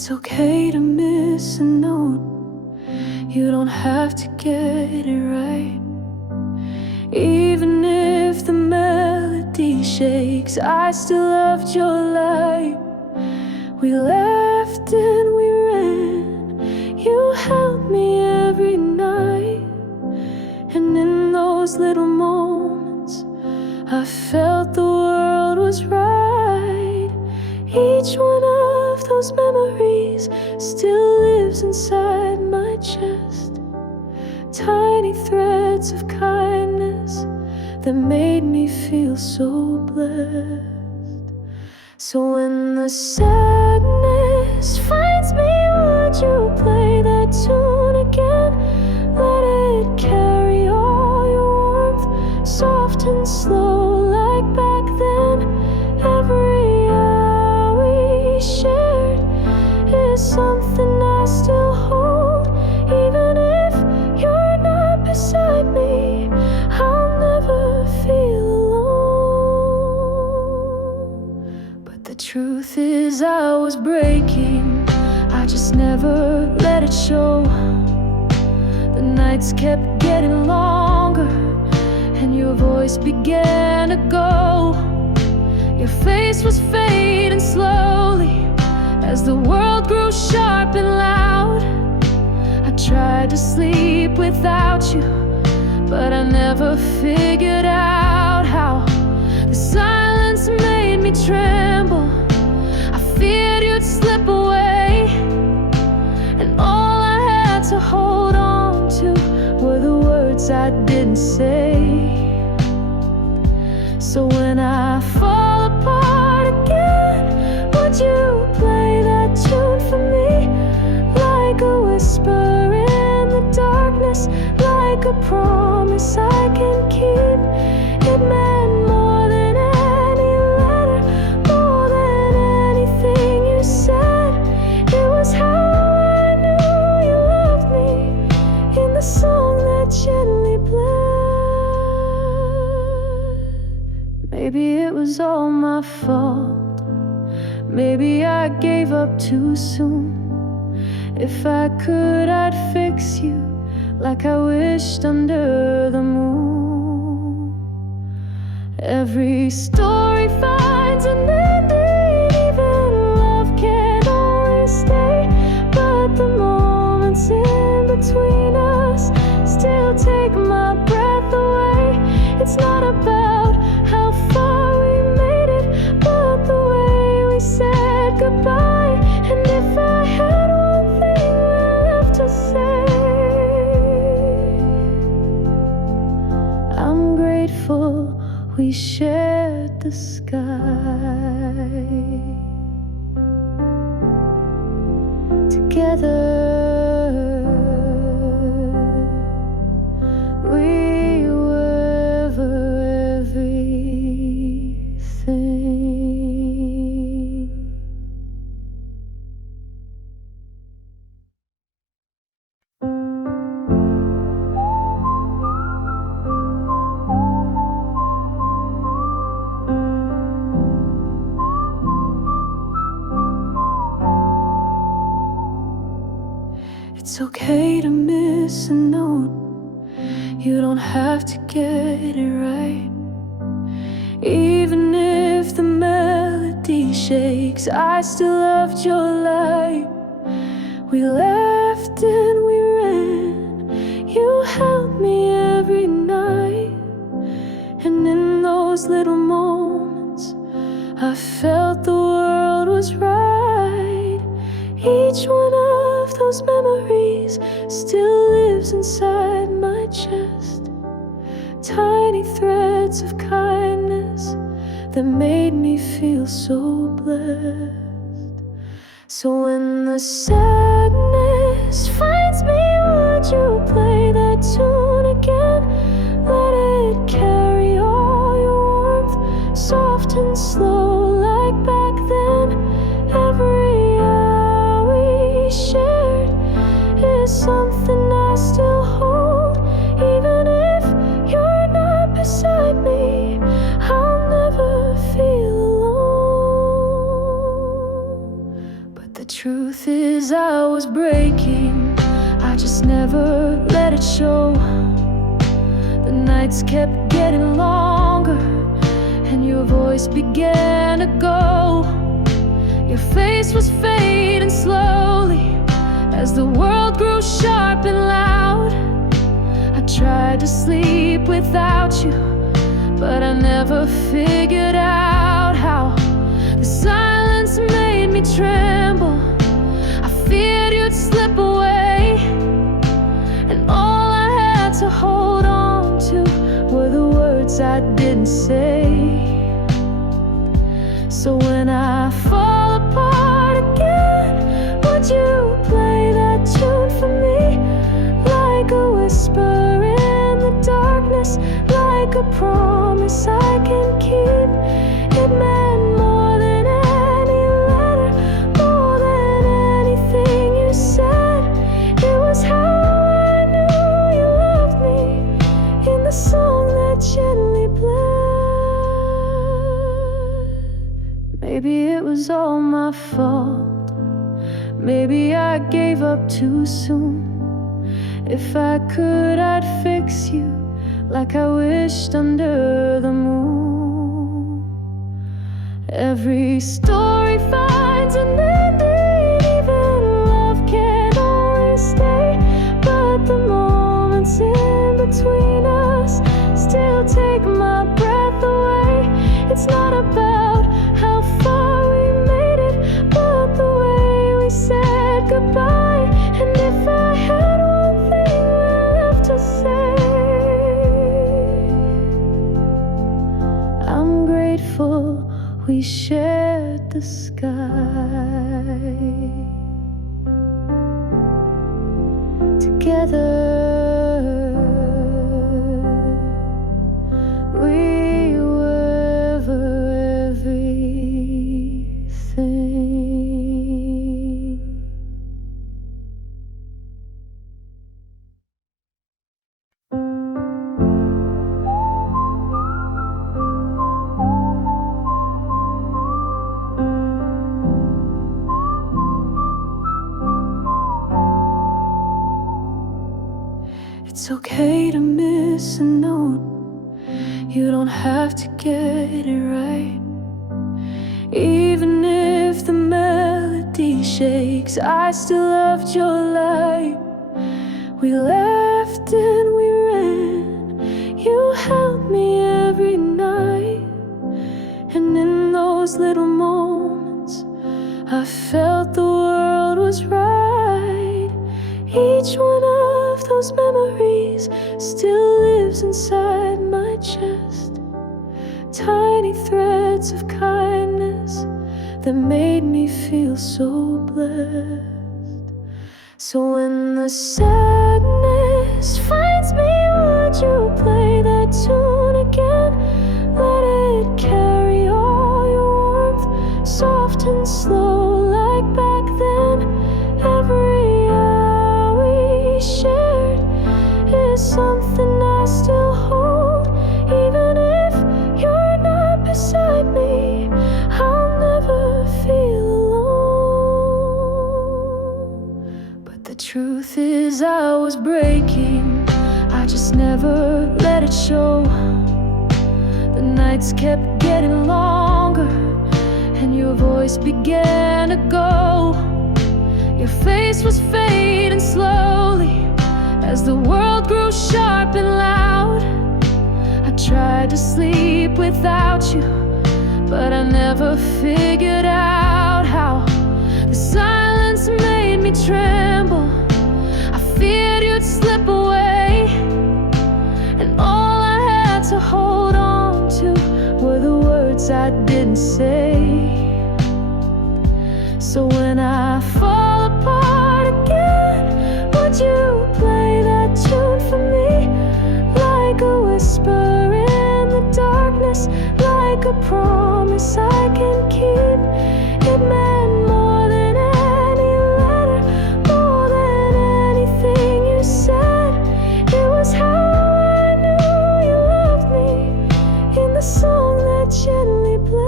It's okay to miss a note. You don't have to get it right. Even if the melody shakes, I still loved your light. We laughed and we ran. You held me every night. And in those little moments, I felt the world was right. Each one of those memories still lives inside my chest. Tiny threads of kindness that made me feel so blessed. So when the sadness finds me, would you play that tune again? Let it carry all your warmth, soft and slow like back then. Every hour we shared is something I still hold. Even if you're not beside me, I'll never feel alone. But the truth is I was breaking, I just never let it show. The nights kept getting longer and your voice began to go. Your face was fading slowly as the world grew sharp and loud. I tried to sleep without you, but I never figured out how. The silence made me tremble. I feared you'd slip away, and all I had to hold on to were the words I didn't say. So when I fall apart again, would you play that tune for me? Like a whisper in the darkness, like a promise I can keep. It meant more than any letter, more than anything you said. It was how I knew you loved me in the song that gently bled. Maybe it was all my fault. Maybe I gave up too soon. If I could, I'd fix you like I wished under the moon. Every story finds an ending, even love can't always stay. But the moments in between us still take my breath away. It's not about how far we made it, but the way we said goodbye. And if I had one thing left to say, I'm grateful we shared the sky together. We were everything. It's okay to miss a note. You don't have to get it right. Even if the melody shakes, I still loved your light. We laughed and we ran. You held me every night. And in those little moments, I felt the world was right. Each one of those memories still lives inside my chest. Tiny threads of kindness that made me feel so blessed. So when the sadness finds me, would you play that tune again? Let it carry all your warmth, soft and slow like back then. Every hour we shared is something I still hold. Even if you're not beside me, I'll never feel alone. But the truth truth is I was breaking, I just never let it show. The nights kept getting longer and your voice began to go. Your face was fading slowly as the world grew sharp and loud. I tried to sleep without you, but I never figured out how. The silence made me tremble, I feared you'd slip away, and all I had to hold on to were the words I didn't say. So when I fall apart again, would you play that tune for me? Like a whisper in the darkness, like a promise I can keep. It meant more than any letter, more than anything you said. It was how I knew you loved me, in the song that gently bled. Maybe it was all my fault, maybe I gave up too soon. If I could, I'd fix you like I wished under the moon. Every story finds an ending, even love can't always stay. But the moments in between us still take my breath away. It's not about how far we made it, but the way we said goodbye. And if I had one thing left to say, I'm grateful we shared the sky together. We were everything. It's okay to miss a note, you don't have to get it right. Even if the melody shakes, I still loved your light. We laughed and we ran, you held me every night. And in those little moments, I felt the world was right. Each one of those memories still lives inside my chest. Tiny threads of kindness that made me feel so blessed. So when the sadness finds me, would you play that tune again? Let it carry all your warmth, soft and slow like back then. Every hour we shared is something I still hold. Even if you're not beside me, I'll never feel alone. But the truth is I was breaking, I just never let it show. The nights kept getting longer and your voice began to go. Your face was fading slowly as the world grew sharp and loud. I tried to sleep without you, but I never figured out how. The silence made me tremble, I feared you'd slip away, and all I had to hold on to were the words I didn't say. So when I fall apart again, would you play that tune for me? Like a whisper in the darkness, like a promise I can keep. It meant more than any letter, more than anything you said. It was how I knew you loved me, in the song that gently played.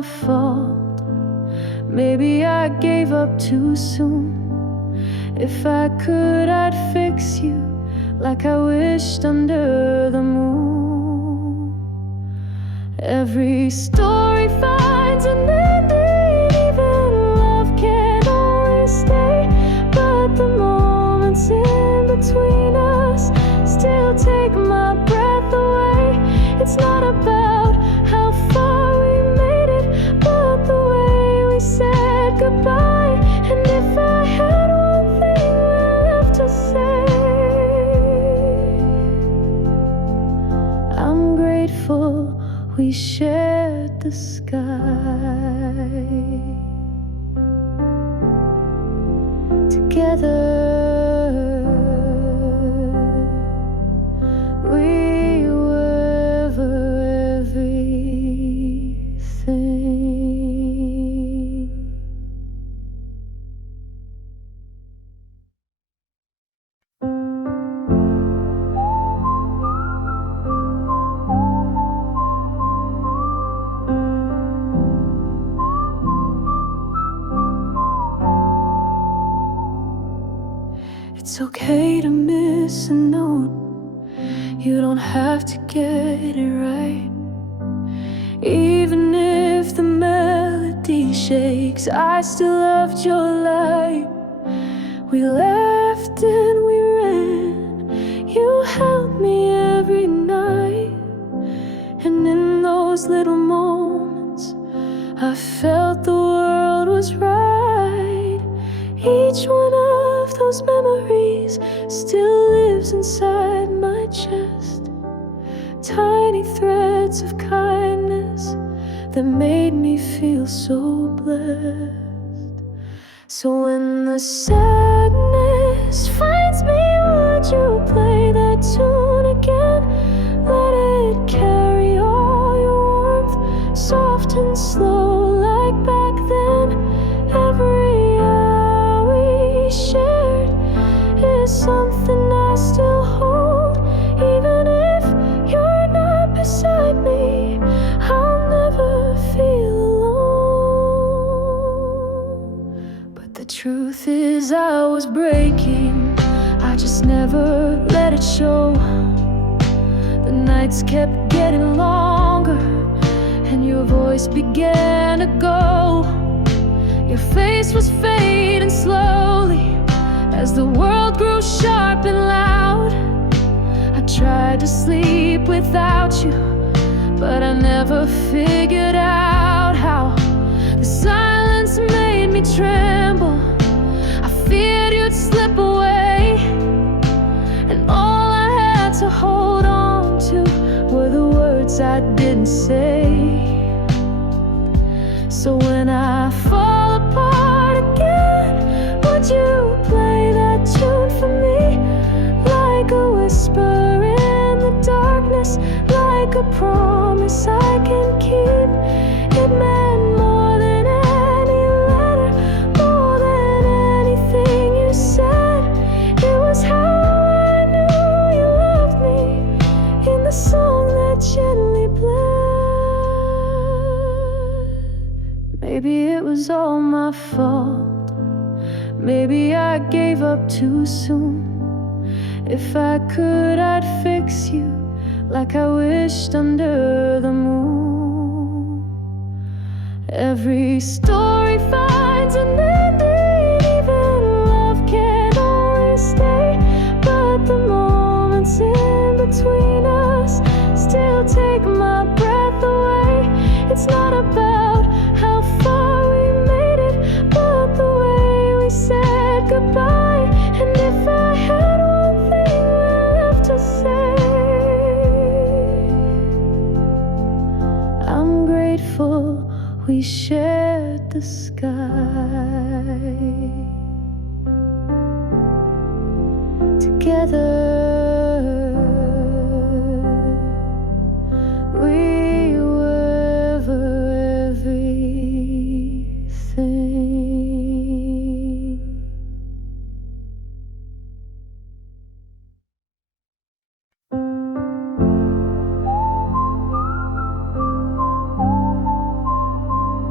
my fault. Maybe I gave up too soon. If I could, I'd fix you like I wished under the moon. Every story finds an ending, even love can't always stay. But the moments in between us still take my breath away. It's not about how far we made it, but the way we said goodbye. And if I had one thing left to say, I'm grateful we shared the sky together. We were everything. It's okay to miss a note. You don't have to get it right. Even if the melody shakes, I still loved your light. We laughed and we ran. You held me every night. And in those little moments, I felt the world was right. Each one of those memories still lives inside my chest. Tiny threads of kindness that made me feel so blessed. So when the sadness finds me, would you play that tune again? Let it carry all your warmth, soft and slow like back then. Every hour we shared is something I still hold. Even if you're not beside me, I'll never feel alone. But the truth is I was breaking, I just never let it show. The nights kept getting longer and your voice began to go. Your face was fading slowly as the world grew sharp and loud. I tried to sleep without you, but I never figured out how. The silence made me tremble. I feared you'd slip away, and all I had to hold on to were the words I didn't say. So when I fall apart again, would you play that tune for me? Like a whisper in the darkness, like a promise I can keep. It meant more than any letter, more than anything you said. It was how I knew you loved me in the song that gently bled. Maybe it was all my fault. Maybe I gave up too soon. If I could, I'd fix you like I wished under the moon. Every story finds an ending, even love can't always stay. But the moments in between us still take my breath away. It's not about how far we made it, but the way we said goodbye. And if I had one thing left to say, I'm grateful we shared the sky together. We were everything.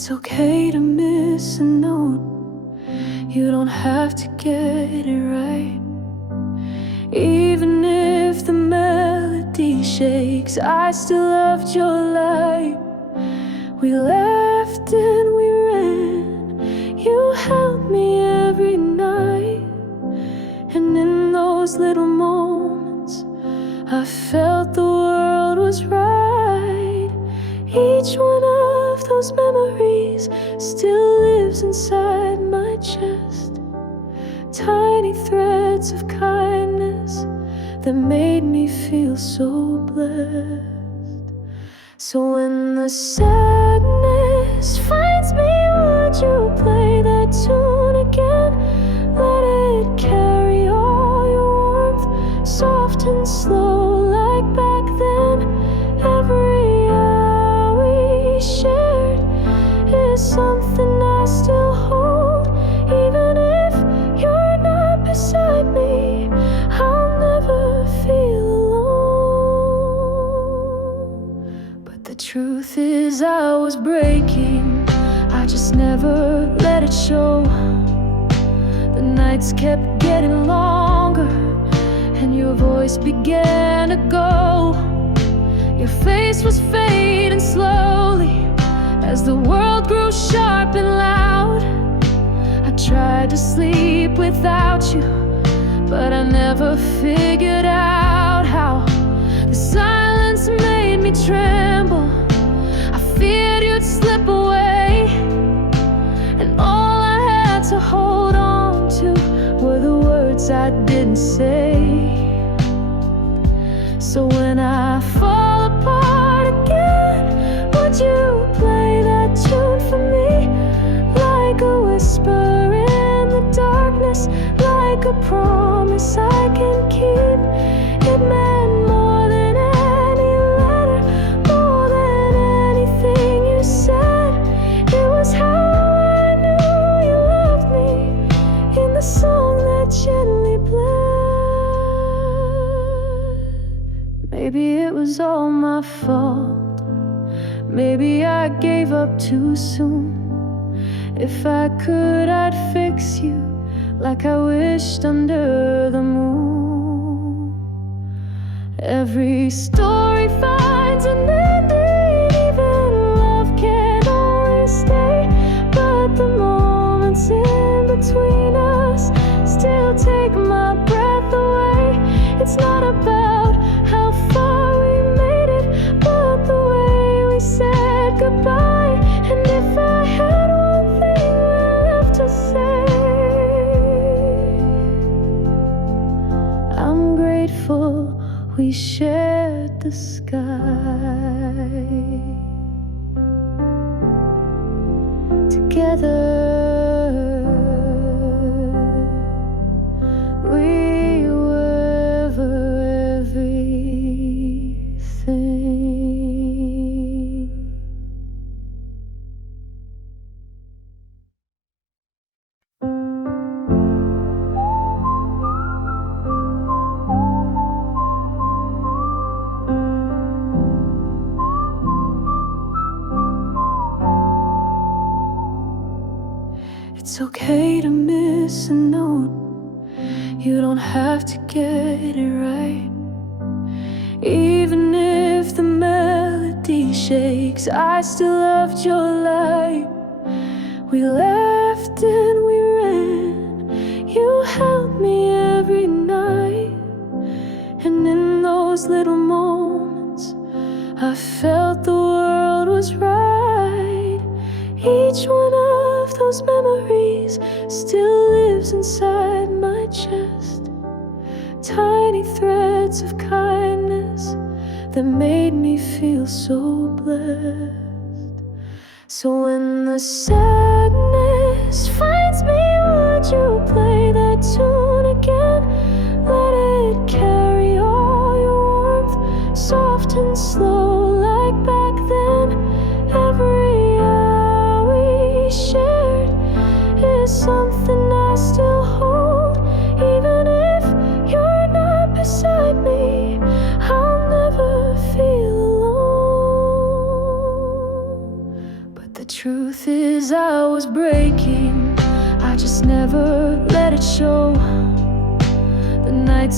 It's okay to miss a note. You don't have to get it right. Even if the melody shakes, I still loved your light. We laughed and we ran. You held me every night. And in those little moments, I felt the world was right. Each one of those memories still lives inside my chest. Tiny threads of kindness that made me feel so blessed. So when the sadness finds me, would you play that tune again? Let it carry all your warmth, soft and slow like back then. Every hour we shared is something I still hold. Even if you're not beside me, I'll never feel alone. But the truth is I was breaking, I just never let it show. The nights kept getting longer and your voice began to go. Your face was fading slowly as the world grew sharp and loud. I tried to sleep without you, but I never figured out how. The silence made me tremble. I feared you'd slip away, and all I had to hold on to were the words I didn't say. So when I fall apart again, would you play that tune for me? Like a whisper in the darkness, like a promise I can keep. It meant more than any letter, more than anything you said. It was how I knew you loved me in the song that gently bled. Maybe it was all my fault. Maybe I gave up too soon. If I could, I'd fix you like I wished under the moon. Every story finds an ending, even love can't always stay. But the moments in between us still take my breath away. It's not about how far we made it, but the way we said goodbye. And if I had one thing left to say, I'm grateful we shared the sky together. We were everything. It's okay to miss a note. You don't have to get it right. Even if the melody shakes, I still loved your light. We laughed and we ran. You held me every night. And in those little moments, I felt the world was right. Each one of those memories still lives inside my chest. Tiny threads of kindness that made me feel so blessed. So when the sadness finds me, would you play that tune again? Let it carry all your warmth, soft and slow like back then. Every hour we shared is something I still hold. Even if you're not beside me, I'll never feel alone. But the truth is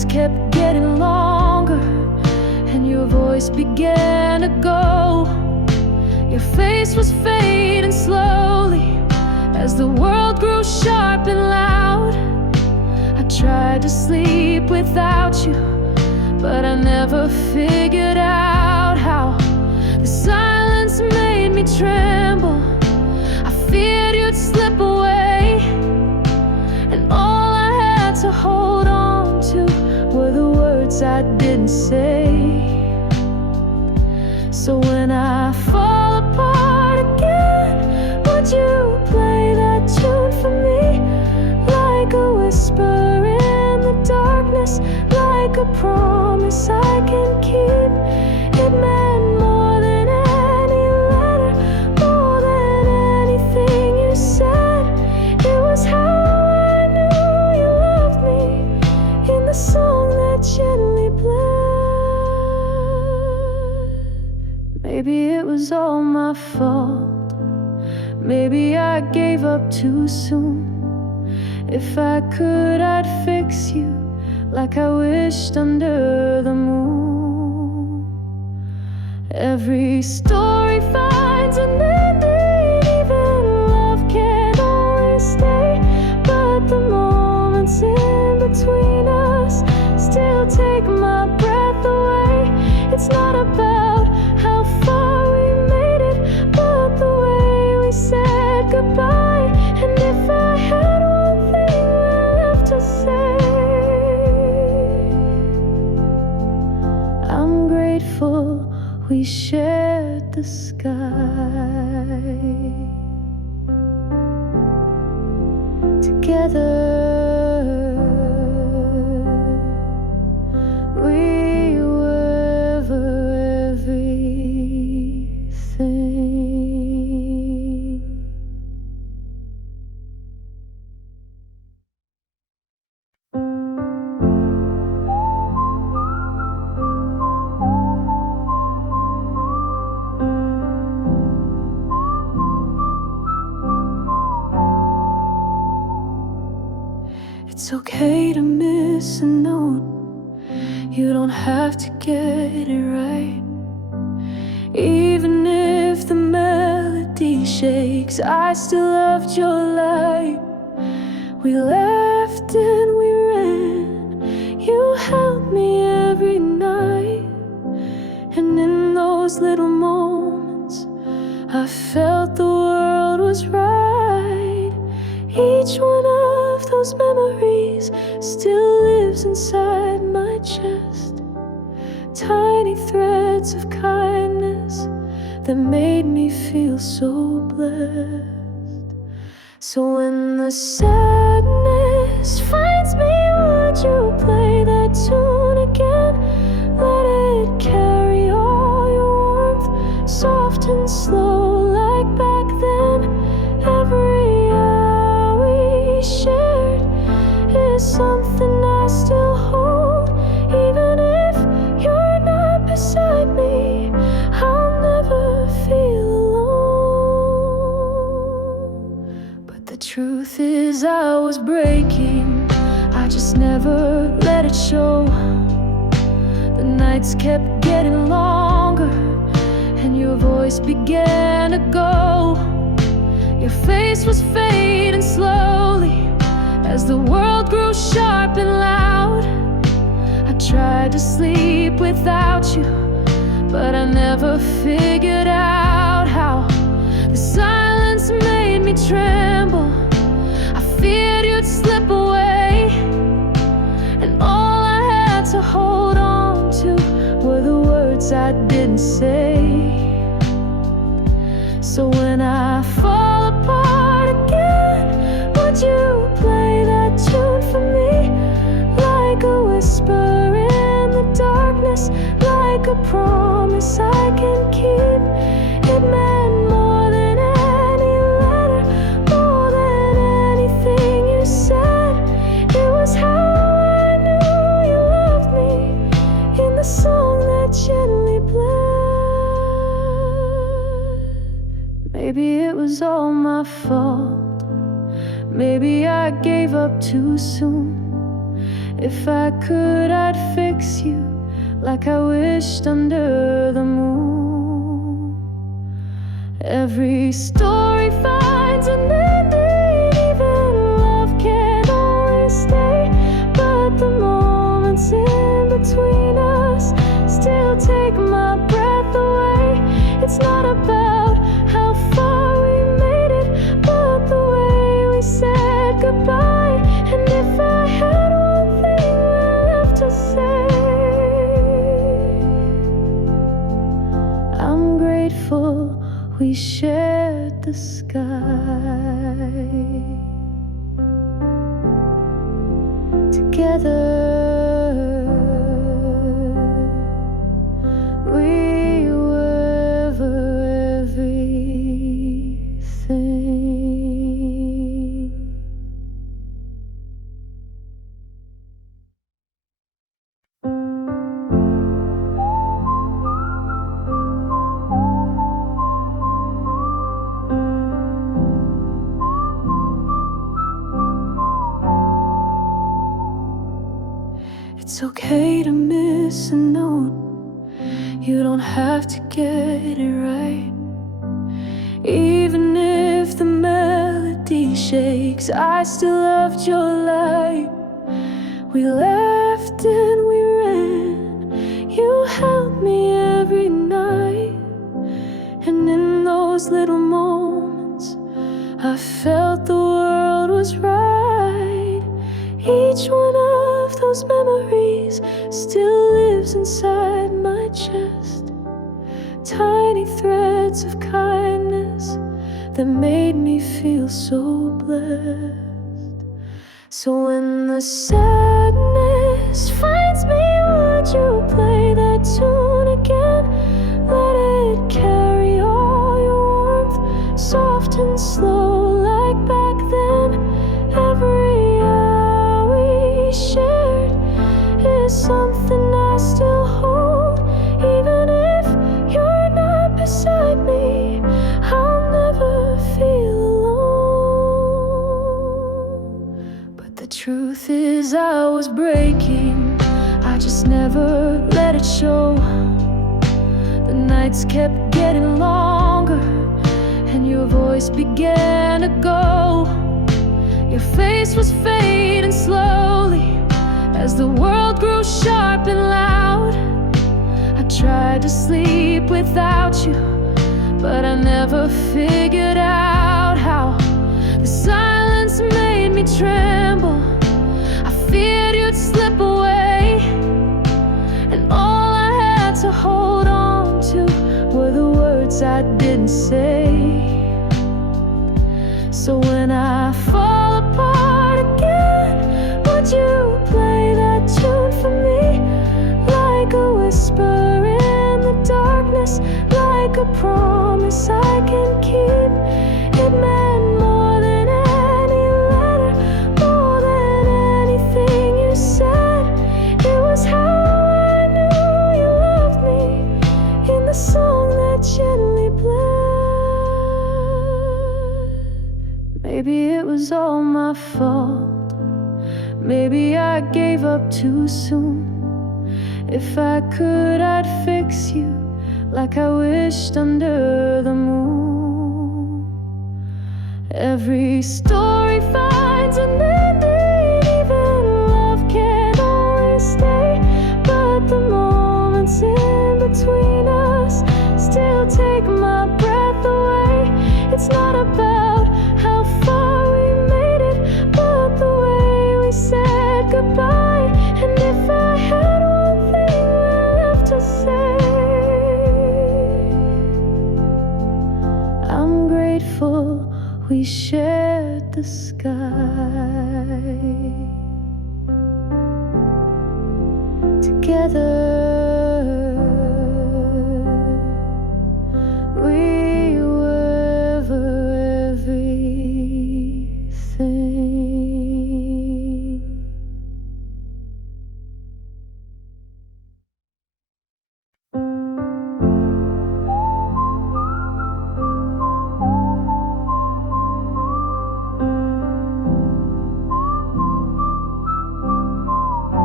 nights kept getting longer, and your voice began to go. Your face was fading slowly as the world grew sharp and loud. I tried to sleep without you, but I never figured out how. The silence made me tremble. I feared you'd slip away, and all I had to hold on to were the words I didn't say. So when I fall apart again, would you play that tune for me? Like a whisper in the darkness, like a promise I can keep. It meant more than any letter, more than anything you said. It was how I knew you loved me, in the song that gently bled. Maybe it was all my fault. Maybe I gave up too soon. If I could, I'd fix you like I wished under the moon. Every story finds an ending, even love can't always stay. But the moments in between us still take my breath away. It's not about how far we made it, but the way we said goodbye. And if I had one thing left to say, I'm grateful we shared the sky together. We were everything. It's okay to miss a note. You don't have to get it right. Even if the melody shakes, I still loved your light. We laughed and we ran. You held me every night. And in those little moments, I felt the world was right. Each one of those memories still lives inside my chest. Tiny threads of kindness that made me feel so blessed. So when the sadness finds me, would you play that tune again? Let it carry all your warmth, soft and slow like back then. Every hour we shared is something I still hold. Even if you're not beside me, I'll never feel alone. But the truth is I was breaking, I just never let it show. The nights kept getting longer, and your voice began to go. Your face was fading slowly as the world grew sharp and loud. I tried to sleep without you, but I never figured out how. The silence made me tremble. I feared you'd slip away, and all I had to hold on to were the words I didn't say. So when I fall apart again, would you play that tune for me? Like a whisper in the darkness, like a promise I can keep. It meant more than any letter, more than anything you said. It was how I knew you loved me, in the song that gently bled. Maybe it was all my fault. Maybe I gave up too soon. If I could, I'd fix you like I wished under the moon. Every story finds an ending, even love can't always stay. But the moments in between us still take my breath away. It's not about how far we made it, but the way we said goodbye. And if I had one thing left to say, I'm grateful we shared the sky together. We were everything. It's okay to miss a note. You don't have to get it right. Even if the melody shakes, I still loved your light. We laughed and we ran. You held me every night. And in those little moments, I felt the world was right. Each one of those memories still lives inside my chest. Tiny threads of kindness that made me feel so blessed. So when the sadness finds me, would you play that tune again? Let it carry all your warmth, soft and slow like back then. Every hour we shared is something I still hold. Even if you're not beside me, I'll never feel alone. But the truth is I was breaking, I just never let it show. The nights kept getting longer and your voice began to go. Your face was fading slowly as the world grew sharp and loud. I tried to sleep without you, but I never figured out how. The silence made me tremble. I feared you'd slip away, and all I had to hold on to were the words I didn't say. So when I fall apart again, would you play that tune for me? Like a whisper in the darkness, like a promise I can keep. It meant more than any letter, more than anything you said. It was how I knew you loved me in the song that gently bled. Maybe it was all my fault. Maybe I gave up too soon. If I could, I'd fix you like I wished under the moon. Every story finds an ending, even love can't always stay. But the moments in between us still take my breath away. It's not about how far we made it, but the way we said goodbye. And if I had one thing left to say, I'm grateful we shared the sky together. We were everything.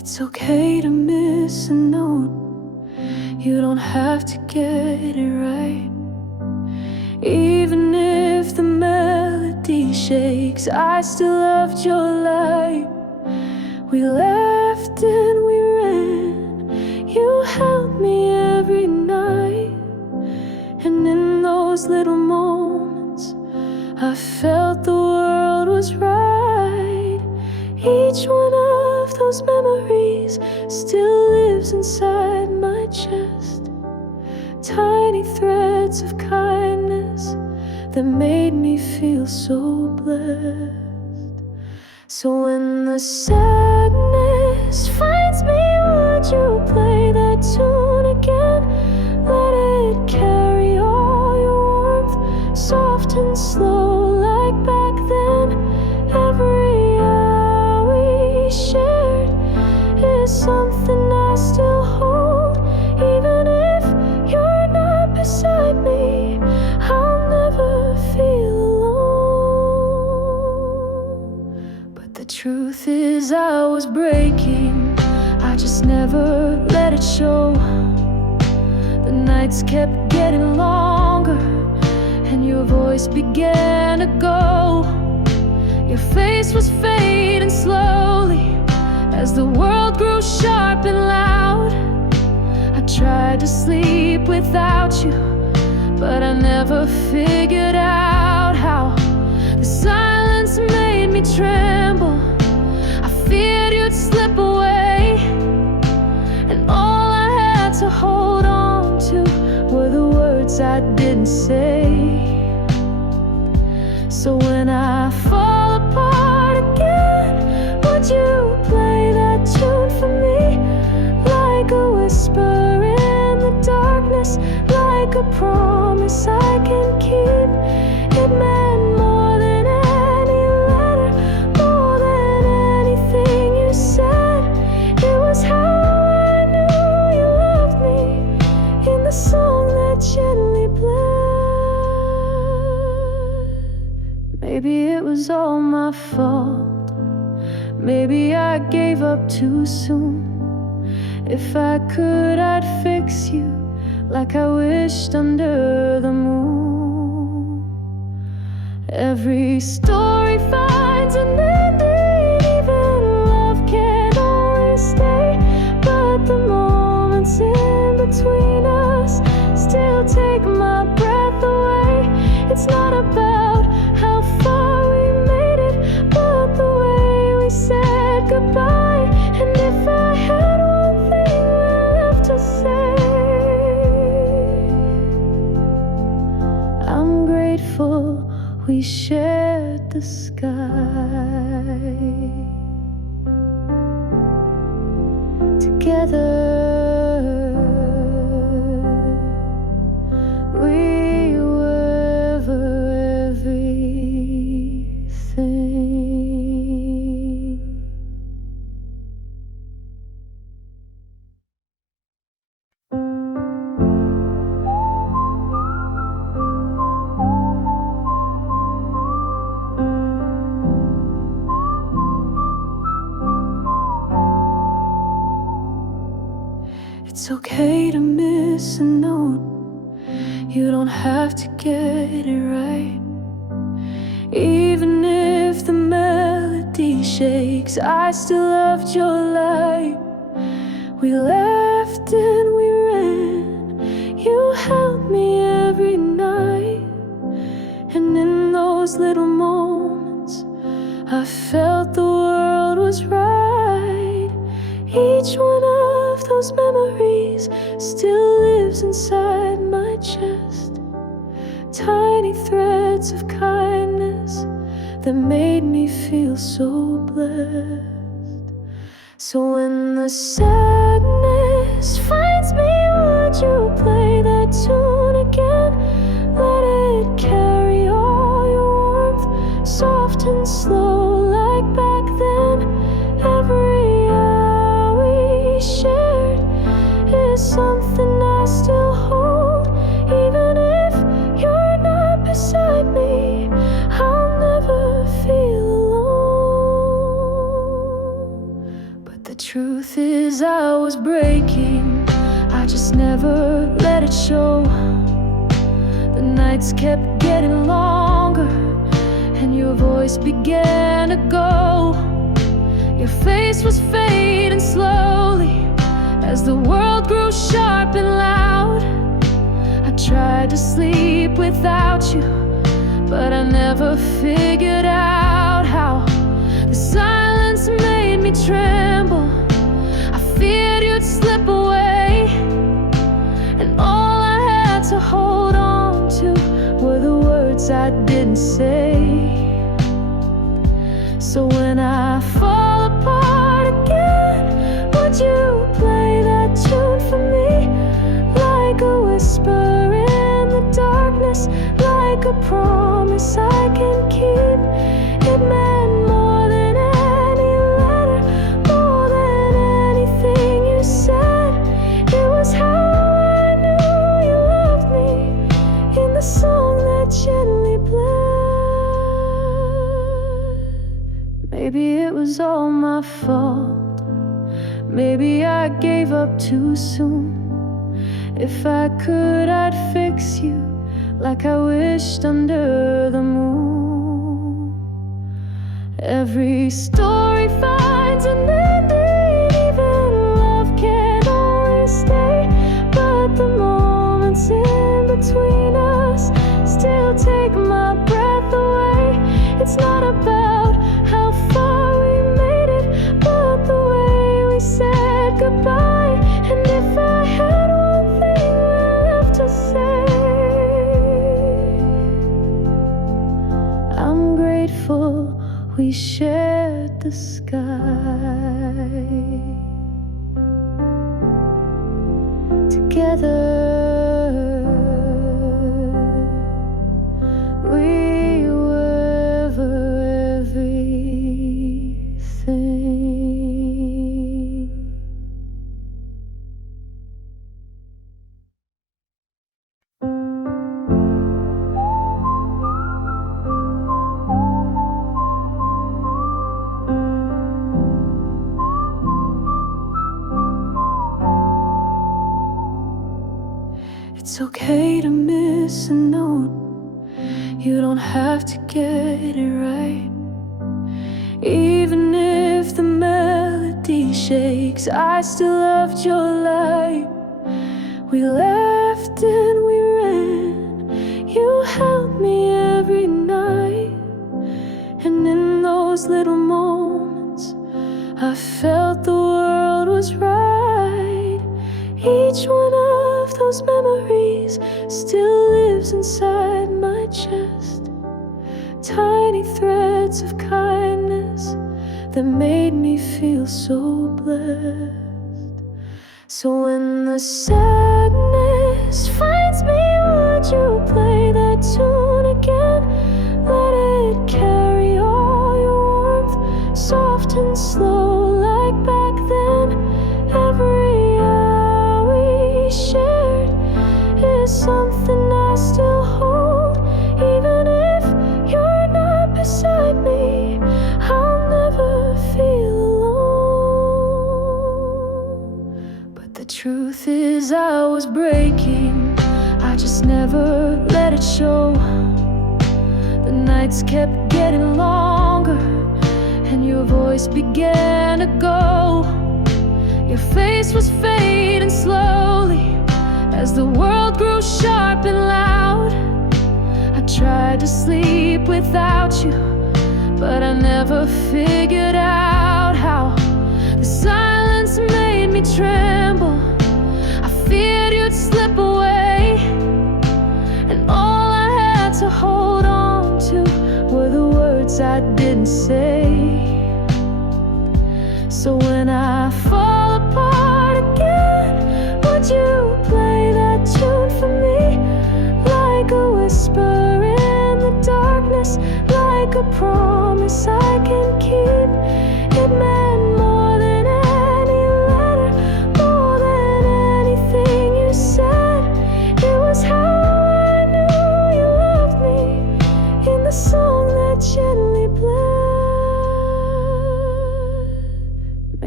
It's okay to miss a note. You don't have to get it right. Even if the melody shakes, I still loved your light. We laughed and we ran. You held me every night. And in those little moments, I felt the world was right. Each one of those memories still lives inside my chest. Tiny threads of kindness that made me feel so blessed. So when the sadness finds me, would you play that tune again? Let it carry all your warmth, soft and slow like back then. Every hour we shared is something I still hold. Even if you're not beside me, I'll never feel alone. But the truth is I was breaking, I just never let it show. The nights kept getting longer and your voice began to go. Your face was fading slowly as the world grew sharp and loud. I tried to sleep without you, but I never figured out how. The silence made me tremble. I feared you'd slip away, and all I had to hold on to were the words I didn't say. So when I fall apart again, would you play that tune for me? Like a whisper in the darkness, like a promise I can keep. It meant more than any letter, more than anything you said. It was how I knew you loved me in the song that gently bled. Maybe it was all my fault. Maybe I gave up too soon. If I could, I'd fix you like I wished under the moon. Every story finds an ending, even love can't always stay. But the moments in between us still take my breath away. It's not about how far we made it, but the way we said goodbye. And if I had one thing left to say, I'm grateful we shared the sky together. We were everything. It's okay to miss a note. You don't have to get it right. Even if the melody shakes, I still loved your light. We laughed and we ran. You held me every night. And in those little moments, I felt the world was right. Each one of those memories still lives inside my chest. Tiny threads of kindness that made me feel so blessed. So when the sadness finds me, would you play that tune again? Let it carry all your warmth, soft and slow like back then. Every hour we shared is something I still hold. Even if you're not beside me, I'll never feel alone. But the truth is I was breaking, I just never let it show. The nights kept getting longer and your voice began to go. Your face was fading slowly as the world grew sharp and loud. I tried to sleep without you, but I never figured out how. The silence made me tremble, I feared you'd slip away, and all I had to hold on to were the words I didn't say. So when I fall apart again, would you play that tune for me? Like a whisper in the darkness, like a promise I can keep. It meant more than any letter, more than anything you said. It was how I knew you loved me, in the song that gently bled. Maybe it was all my fault, maybe I gave up too soon. If I could, I'd fix you like I wished under the moon. Every story finds an ending, even love can't always stay. But the moments in between us still take my breath away. It's not about how far we made it, but the way we said goodbye. And if I had one thing left to say, I'm grateful we shared the sky. Together we were everything. It's okay to miss a note, you don't have to get it right. Even if the melody shakes, I still loved your light. We laughed and we ran, you held me every night. And in those little moments, I felt the world was right. Each one of those memories still lives inside my chest. Tiny threads of kindness that made me feel so blessed. So when the sadness finds me, would you play that tune again? Let it carry all your warmth, soft and slow like back then. Every hour we shared is something I still hold. Even if you're not beside me, I'll never feel alone. But the truth is I was breaking, I just never let it show. The nights kept getting longer and your voice began to go. Your face was fading slowly as the world grew sharp and loud. I tried to sleep without you, but I never figured out how. The silence made me tremble, I feared you'd slip away, and all I had to hold on to were the words I didn't say. So when I fall apart again, would you play that tune for me? Like a whisper in the darkness, like a promise I can keep. It meant more than any letter, more than anything you said. It was how I knew you loved me, in the song that gently bled.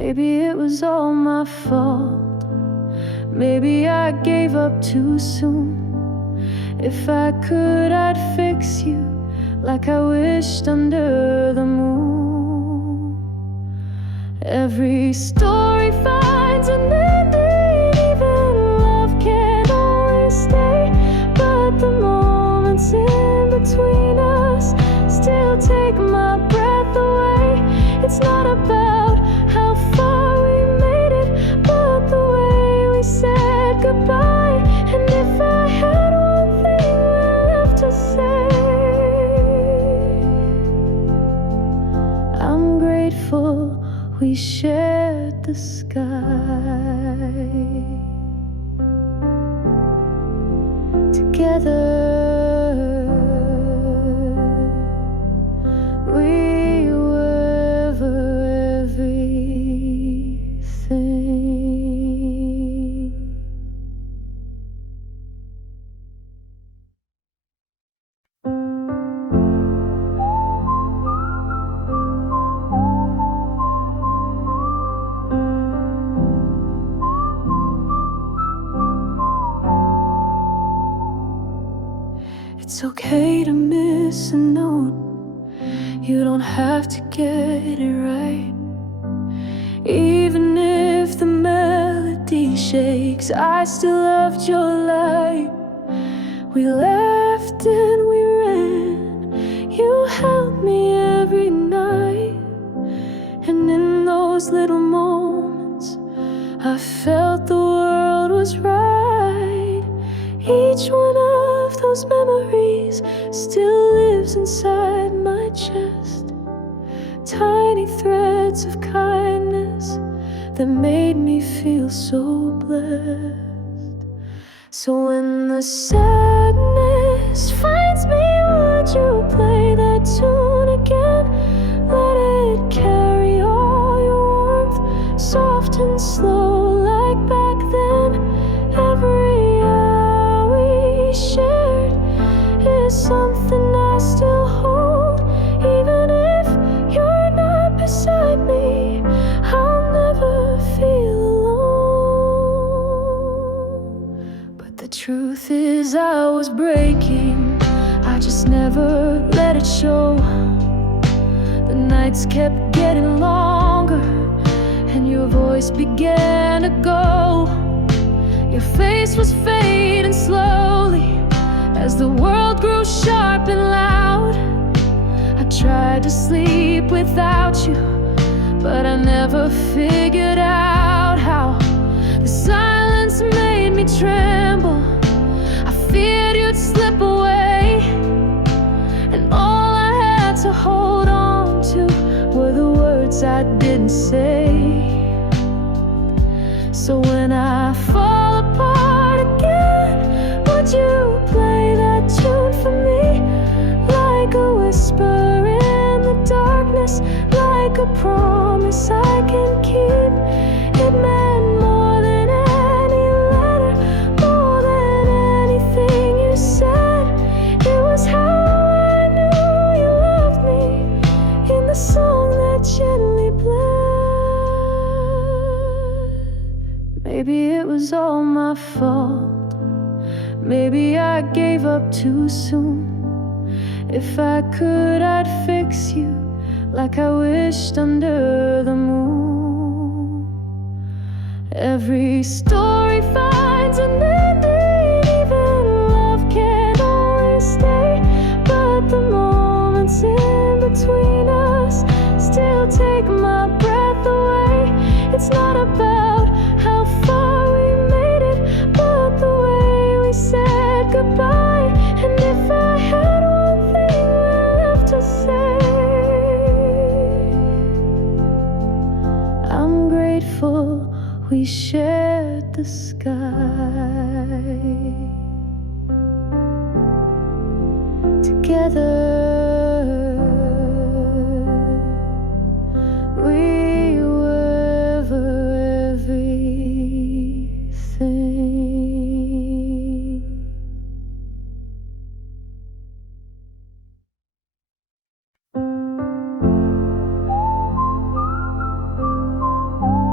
Maybe it was all my fault. Maybe I gave up too soon. If I could, I'd fix you like I wished under the moon. Every story finds an ending. Even love can't always stay, but the moments in between us still take my breath away. It's not about how far we made it, but the way we said goodbye. And if I had one thing left to say, I'm grateful we shared the sky together. We were everything. It's okay to miss a note. You don't have to get it right. Even if the melody shakes, I still loved your light. We laughed and we ran. You held me every night. And in those little moments, I felt the world was right. Each one of those memories still lives inside my chest. Tiny threads of kindness that made me feel so blessed. So when the sadness finds me, would you play that tune again? Let it carry all your warmth, soft and slow like back then. Every hour we shared is something I still hold. Even if you're not beside me, I'll never feel alone. But the truth is I was breaking, I just never let it show. The nights kept getting longer and your voice began to go. Your face was fading slowly as the world grew sharp and loud. I tried to sleep without you, but I never figured out how. The silence made me tremble. I feared you'd slip away, and all I had to hold on to were the words I didn't say. So when I fall apart again, would you play that tune for me? Like a whisper in the darkness, like a promise I can keep. It meant more than any letter, more than anything you said. It was how I knew you loved me in the song that gently bled. Maybe it was all my fault. Maybe I gave up too soon. If I could, I'd fix you like I wished under the moon. Every story finds an ending. Even love can't always stay, but the moments in between us still take my breath away. It's not about how far we made it, but the way we said goodbye. And if I had one thing left to say, I'm grateful we shared the sky together. We were everything.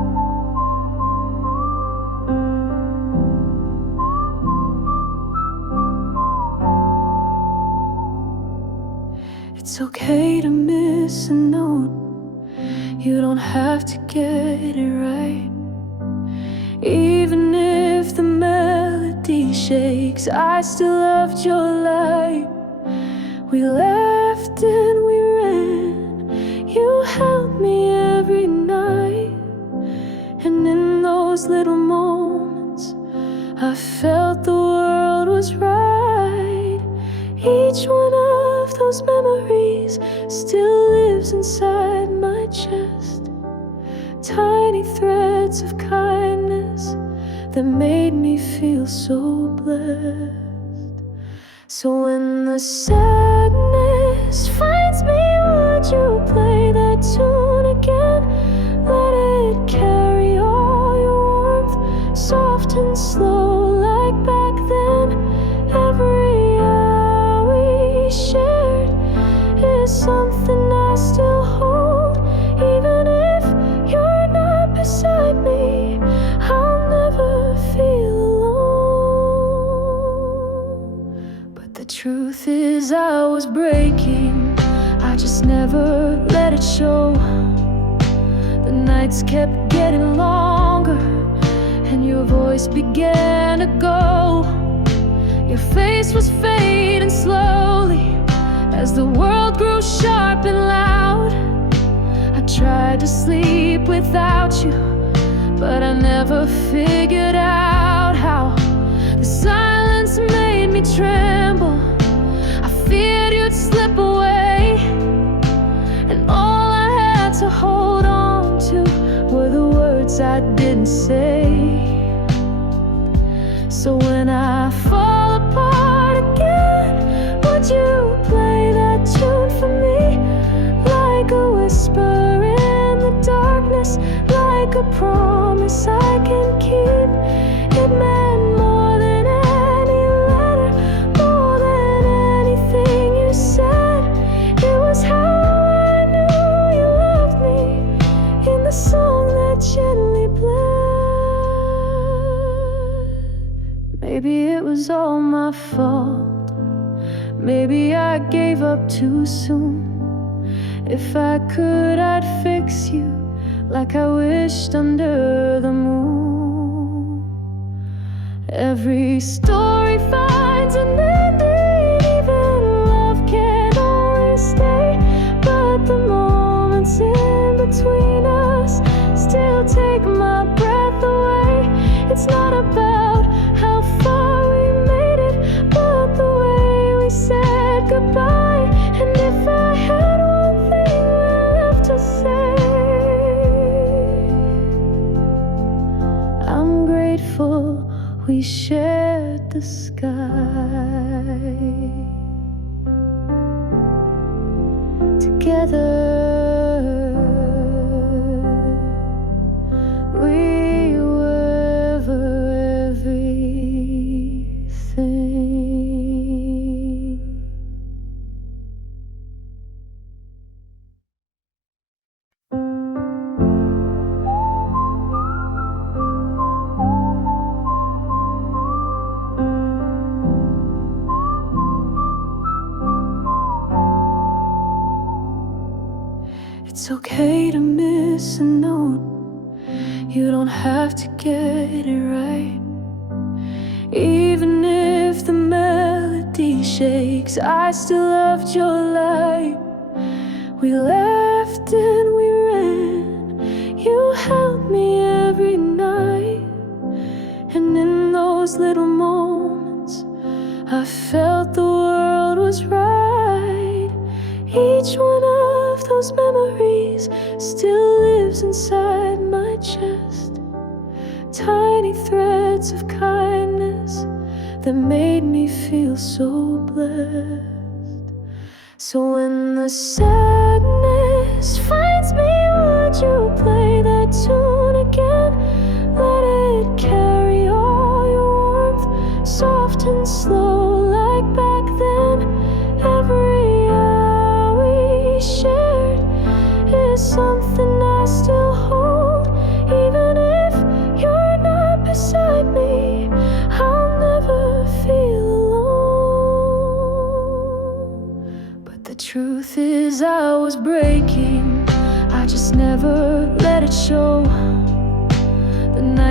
It's okay to miss a note. You don't have to get it right. Even if the melody shakes, I still loved your light. We laughed and we ran. You held me every night. And in those little moments, I felt the world was right. Each one of those memories still lives inside my chest. Tiny threads of kindness that made me feel so blessed. So when the sadness finds me, would you play that tune again? Let it carry all your warmth, soft and slow like back then. Every hour we shared is something I still hold. Even if you're not beside me, I'll never feel alone. But the truth is I was breaking, I just never let it show. The nights kept getting longer and your voice began to go. Your face was fading slowly as the world grew sharp and loud. I tried to sleep without you, but I never figured out how. The silence made me tremble. I feared you'd slip away, and all I had to hold on to were the words I didn't say. So when I fall apart again, would you play that tune for me? Like a whisper in the darkness, like a promise I can keep. It meant more than any letter, more than anything you said. It was how I knew you loved me in the song that gently bled. Maybe it was all my fault. Maybe I gave up too soon. If I could, I'd fix you like I wished under the moon. Every story finds an ending, even love can't always stay. But the moments in between us still take my breath away. It's not about how far we made it, but the way we said goodbye. And if I had one thing left to say, I'm grateful we shared the sky together. We were everything. It's okay to miss a note. You don't have to get it right. Even if the melody shakes, I still loved your light. We laughed and we ran. You held me every night. And in those little moments, I felt the world was right. Each one of those memories still lives inside my chest. Tiny threads of kindness that made me feel so blessed. So when the sadness finds me, would you play that tune again? Let it carry all your warmth, soft and slow like back then. Every hour we shared is something I still hold. Even if you're not beside me, I'll never feel alone. But the truth is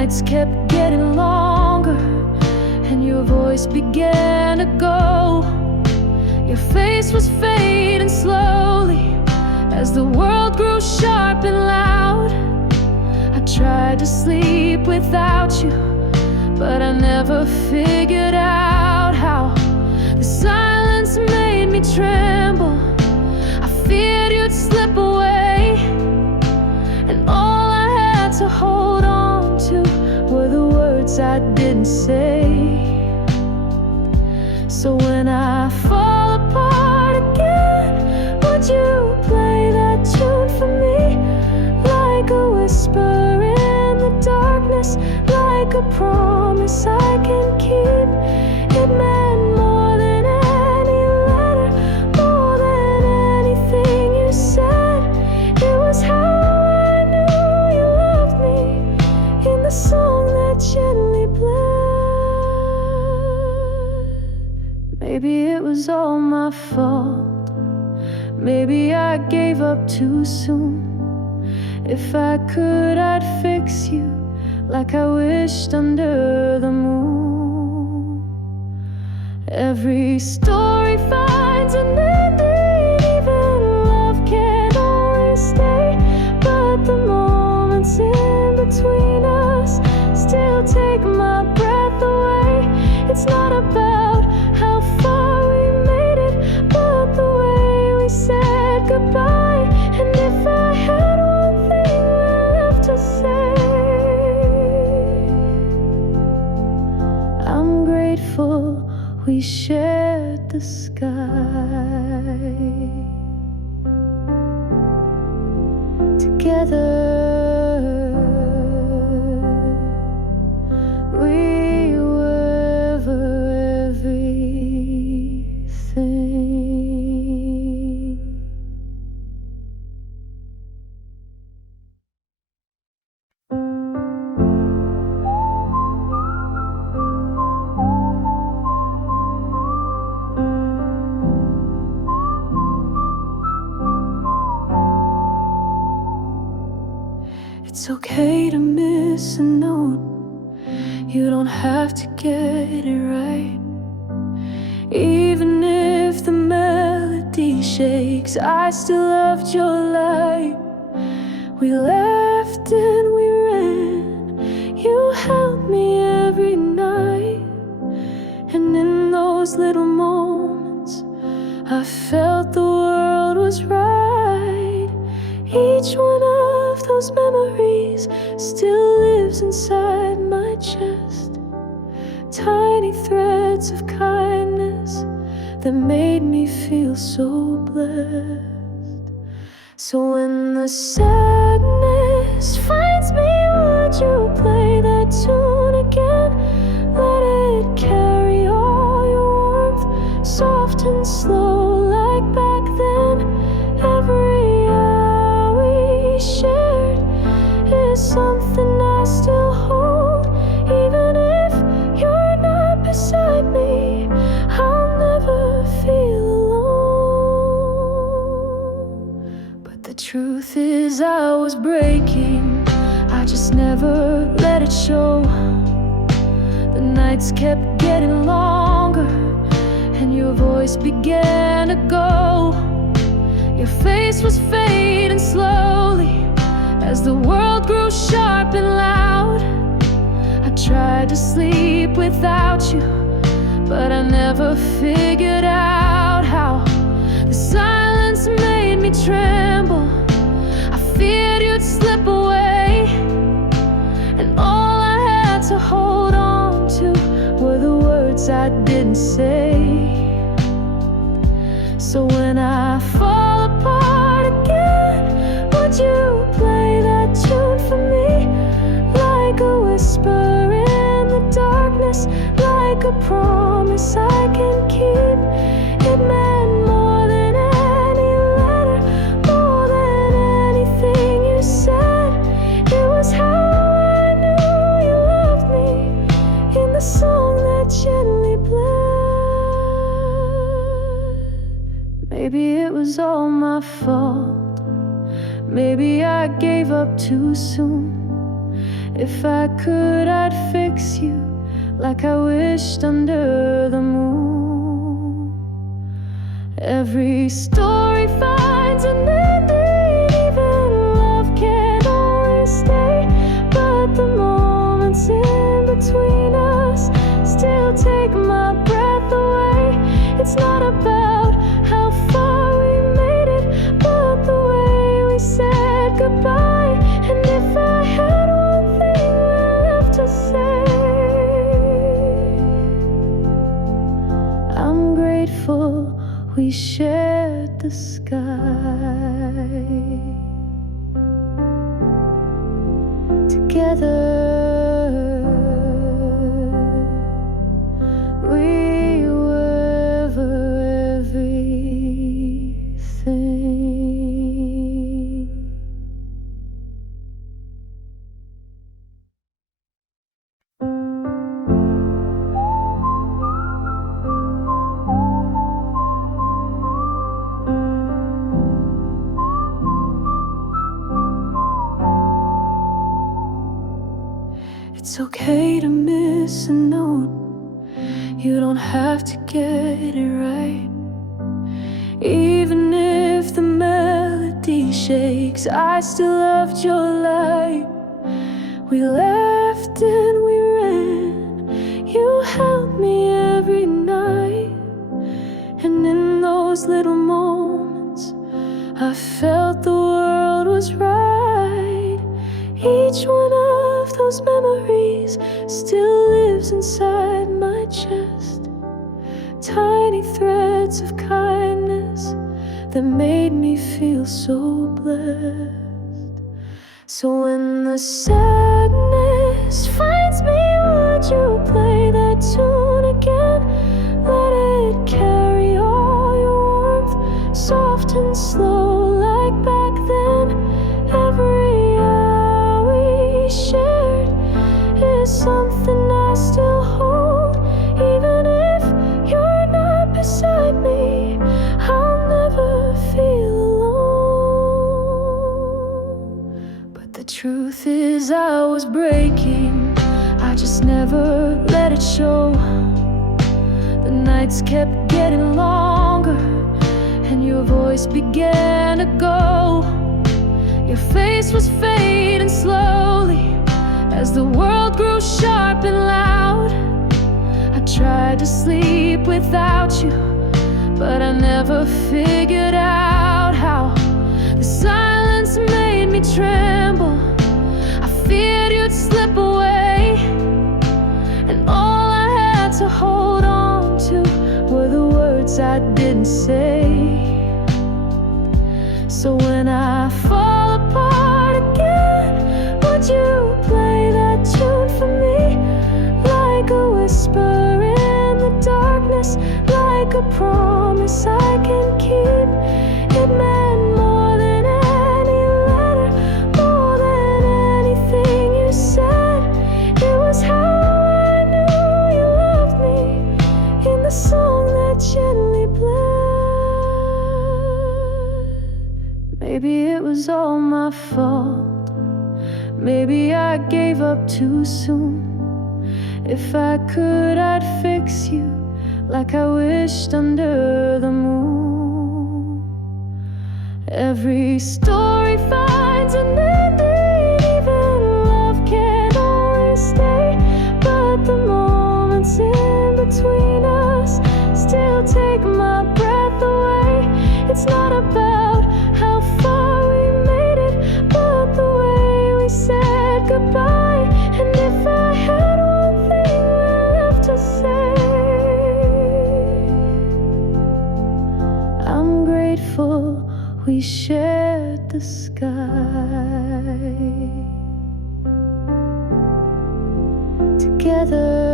nights kept getting longer, and your voice began to go. Your face was fading slowly as the world grew sharp and loud. I tried to sleep without you, but I never figured out how. The silence made me tremble. I feared you'd slip away, and all I had to hold on to were the words I didn't say. So when I fall apart again, would you play that tune for me? Like a whisper in the darkness, like a promise I can keep. It meant more than any letter, more than anything you said. It was how I knew you loved me in the song that gently bled. Maybe it was all my fault. Maybe I gave up too soon. If I could, I'd fix you like I wished under the moon. Every story finds an ending, even love can't always stay. But the moments in between us still take my breath away. It's not about how far we made it, but the way we said goodbye. And if I had one thing left to say, I'm grateful we shared the sky together. We were everything. It's okay to miss a note. You don't have to get it right. Even if the melody shakes, I still loved your light. We laughed and we ran. You held me every night. And in those little moments, I felt the world was right. Each one of those memories still lives inside my chest. Tiny threads of kindness that made me feel so blessed. So when the sadness finds me, would you play that tune again? Let it carry all your warmth, soft and slow like back then. Every hour we shared is something I still hold. Even if you're not beside me, I'll never feel alone. But the truth is I was breaking, I just never let it show. The nights kept getting longer, and your voice began to go. Your face was fading slowly as the world grew sharp and loud. I tried to sleep without you, but I never figured out how. The silence made me tremble. I feared you'd slip away, and all I had to hold on to were the words I didn't say. So when I fall apart again, would you play that tune for me? Like a whisper in the darkness, like a promise I can keep. It meant more than any letter, more than anything you said. It was how I knew you loved me in the song that gently bled. Maybe it was all my fault. Maybe I gave up too soon. If I could, I'd fix you like I wished under the moon. Every story finds an ending, even love can't always stay. But the moments in between us still take my breath away. It's not about how far we made it, but the way we said goodbye. And if I had one thing left to say, I'm grateful we shared the sky together. We were everything. It's okay to miss a note. You don't have to get it right. Even if the melody shakes, I still loved your light. We laughed and we ran. You held me every night. And in those little moments, I felt the world was right. Each one of those memories still lives inside my chest. Tiny threads of kindness that made me feel so blessed. So when the sadness finds me, would you play that tune again? Let it carry all your warmth, soft and slow like back then. Every hour we shared is something I still hold. Even if you're not beside me, I'll never feel alone. But the truth is I was breaking, I just never let it show. The nights kept getting longer and your voice began to go. Your face was fading slowly as the world grew sharp and loud. I tried to sleep without you, but I never figured out how. The silence made me tremble. I feared you'd slip away, and all I had to hold on to were the words I didn't say. So when I fall apart again, would you play that tune for me? Like a whisper in the darkness, like a promise I can keep. It meant more than any letter, more than anything you said. It was how I knew you loved me in the song that gently bled. Maybe it was all my fault. Maybe I gave up too soon. If I could, I'd fix you like I wished under the moon. Every story finds an ending, even love can't always stay. But the moments in between us still take my breath away. It's not about how far we made it, but the way we said goodbye. And if I had one thing left to say, I'm grateful we shared the sky together.